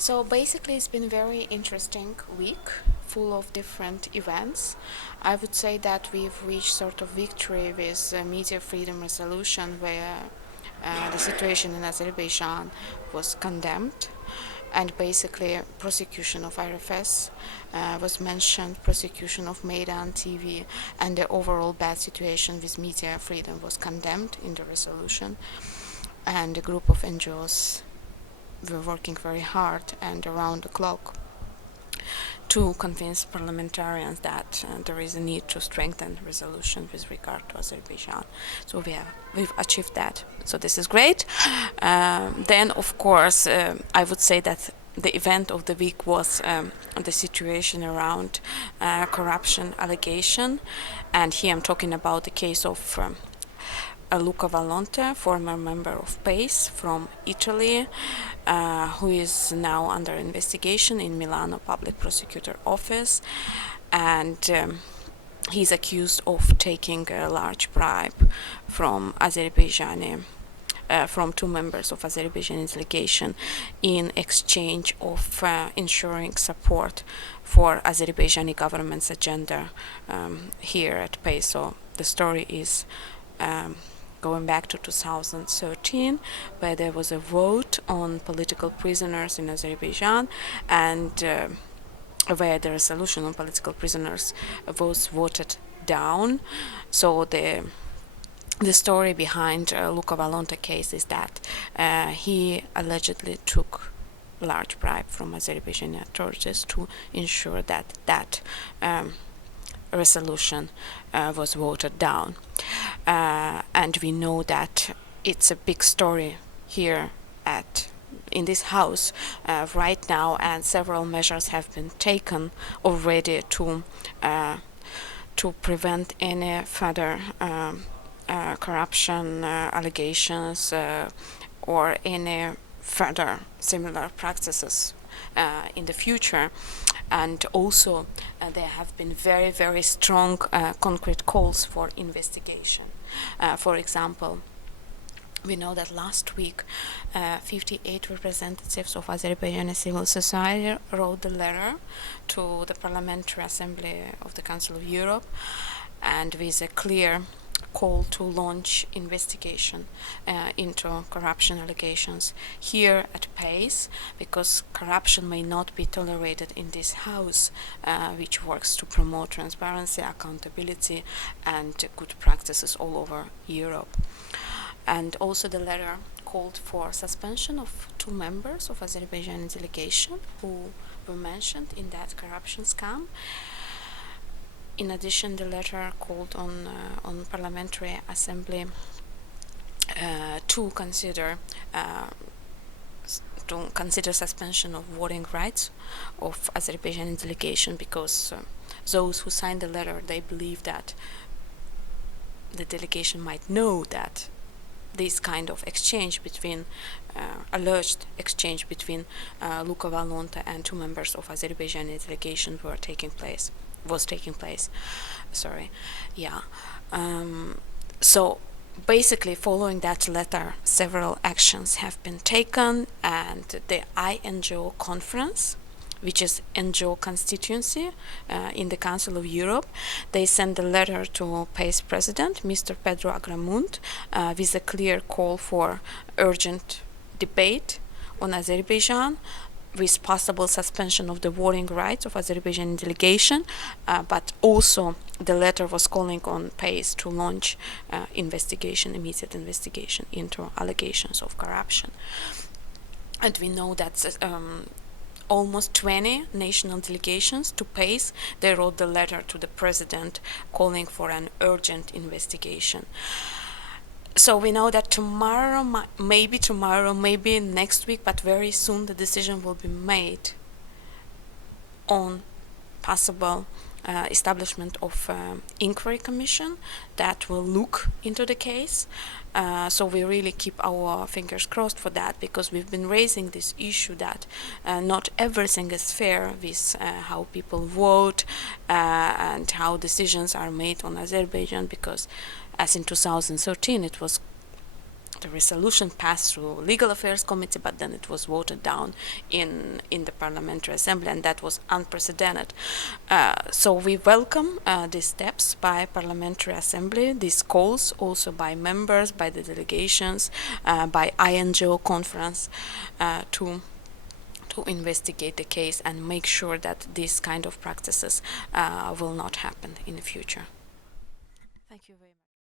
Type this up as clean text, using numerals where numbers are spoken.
So basically, it's been a very interesting week, full of different events. I would say that we've reached sort of victory with media freedom resolution, where the situation in Azerbaijan was condemned, and basically prosecution of RFS was mentioned, prosecution of Maidan TV, and the overall bad situation with media freedom was condemned in the resolution. And a group of NGOs were working very hard and around the clock to convince parliamentarians that there is a need to strengthen resolution with regard to Azerbaijan. So we've achieved that. So this is great. Then, of course, I would say that the event of the week was the situation around corruption allegation, and here I'm talking about the case of Luca Vallonte, former member of PACE from Italy, who is now under investigation in Milano Public Prosecutor Office, and he's accused of taking a large bribe from from two members of Azerbaijani delegation in exchange of ensuring support for Azerbaijani government's agenda here at PACE. So the story is going back to 2013, where there was a vote on political prisoners in Azerbaijan, and where the resolution on political prisoners was voted down. So the story behind Luca Vallonte case is that he allegedly took large bribe from Azerbaijani authorities to ensure that resolution was voted down. And we know that it's a big story here in this house right now, and several measures have been taken already to prevent any further corruption allegations or any further similar practices in the future. And also there have been very, very strong concrete calls for investigation. For example, we know that last week 58 representatives of Azerbaijani civil society wrote a letter to the Parliamentary Assembly of the Council of Europe, and with a clear call to launch investigation into corruption allegations here at PACE, because corruption may not be tolerated in this house, which works to promote transparency, accountability, and good practices all over Europe. And also the letter called for suspension of two members of Azerbaijani delegation who were mentioned in that corruption scam. In addition, the letter called on Parliamentary Assembly to consider suspension of voting rights of Azerbaijani delegation, because those who signed the letter, they believe that the delegation might know that this kind of exchange between alleged exchange between Luca Vallonte and two members of Azerbaijani delegation was taking place. So basically, following that letter, several actions have been taken, and the INGO conference, which is NGO constituency in the Council of Europe, they sent a letter to PACE President, Mr. Pedro Agramunt, with a clear call for urgent debate on Azerbaijan, with possible suspension of the voting rights of Azerbaijani delegation, but also the letter was calling on PACE to launch immediate investigation into allegations of corruption. And we know that almost 20 national delegations to PACE, they wrote the letter to the president calling for an urgent investigation. So we know that tomorrow, maybe next week, but very soon the decision will be made on possible establishment of inquiry commission that will look into the case. So we really keep our fingers crossed for that, because we've been raising this issue that not everything is fair with how people vote and how decisions are made on Azerbaijan, because as in 2013 it was the resolution passed through Legal Affairs Committee, but then it was voted down in the Parliamentary Assembly, and that was unprecedented. So we welcome these steps by Parliamentary Assembly, these calls also by members, by the delegations, by INGO conference to investigate the case and make sure that these kind of practices will not happen in the future.